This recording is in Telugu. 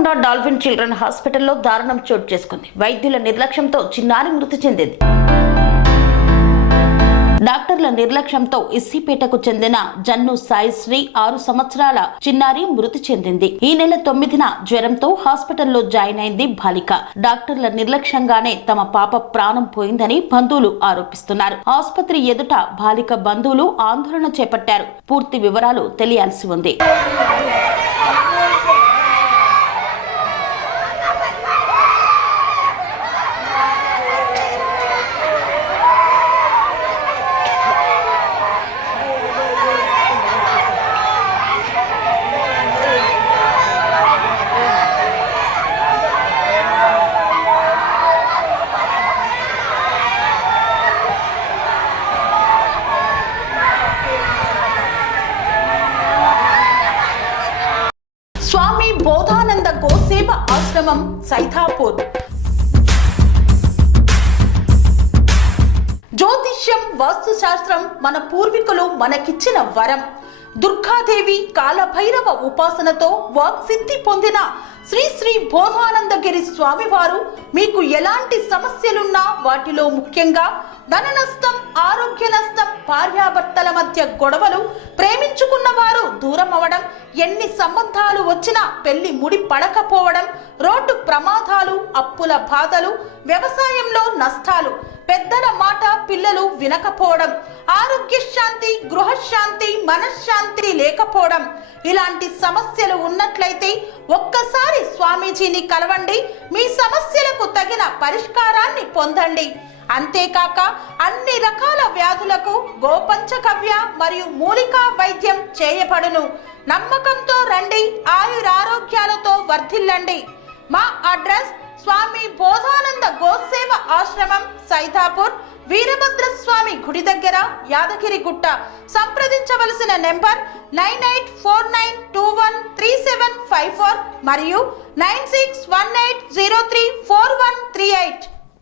హనుమకొండ డాల్ఫిన్ చిల్డ్రన్ హాస్పిటల్లో దారుణం చోటు చేసుకుంది. వైద్యుల నిర్లక్ష్యంతో చిన్నారి మృతి చెందింది. డాక్టర్ల నిర్లక్ష్యంతో ఇస్సీపేటకు చెందిన జన్ను సాయిశ్రీ 6 సంవత్సరాల చిన్నారి మృతి చెందింది. ఈ నెల 9న జ్వరంతో హాస్పిటల్లో జాయిన్ అయింది బాలిక. డాక్టర్ల నిర్లక్ష్యంగానే తమ పాప ప్రాణం పోయిందని బంధువులు ఆరోపిస్తున్నారు. ఆసుపత్రి ఎదుట బాలిక బంధువులు ఆందోళన చేపట్టారు. పూర్తి వివరాలు తెలియాల్సి ఉంది. స్వామి బోధానంద గోసేవ ఆశ్రమం సైథాపూర్. జ్యోతిష్యం, వాస్తుశాస్త్రం మన పూర్వీకులు మనకిచ్చిన వరం. దుర్గాదేవి, కాలభైరవ ఉపాసనతో వాక్సిద్ధి పొందిన శ్రీ శ్రీ బోధానందగిరి స్వామివారు మీకు ఎలాంటి సమస్యలున్నా, వాటిలో ముఖ్యంగా ధన నష్టం, ఆరోగ్య నష్టం, భార్యాభర్తల మధ్య గొడవలు, ప్రేమించుకున్న వారు దూరం అవడం, ఎన్ని సంబంధాలు వచ్చినా పెళ్లి ముడి పడకపోవడం, రోడ్డు ప్రమాదాలు, అప్పుల బాధలు, వ్యవసాయంలో నష్టాలు, పెద్దల మాట పిల్లలు వినకపోవడం, ఆరోగ్య శాంతి, గృహశాంతి, మనశ్శాంతి లేకపోవడం, ఇలాంటి సమస్యలు ఉన్నట్లయితే ఒక్కసారి స్వామీజీని కలవండి. మీ సమస్యలకు తగిన పరిష్కారాన్ని పొందండి. అంతేకాక అన్ని రకాల వ్యాధులకు గోపంచగవ్య మరియు మూలికా వైద్యం చేయబడును. నమ్మకంతో రండి, ఆయురారోగ్యాలతో వర్ధిల్లండి. మా అడ్రస్ స్వామి బోధానంద గోసేవ ఆశ్రమం, సైథాపూర్, వీరభద్రస్వామి గుడి దగ్గర, యాదగిరిగుట్ట. సంప్రదించవలసిన నెంబర్ 9849213754 మరియు 9618034138.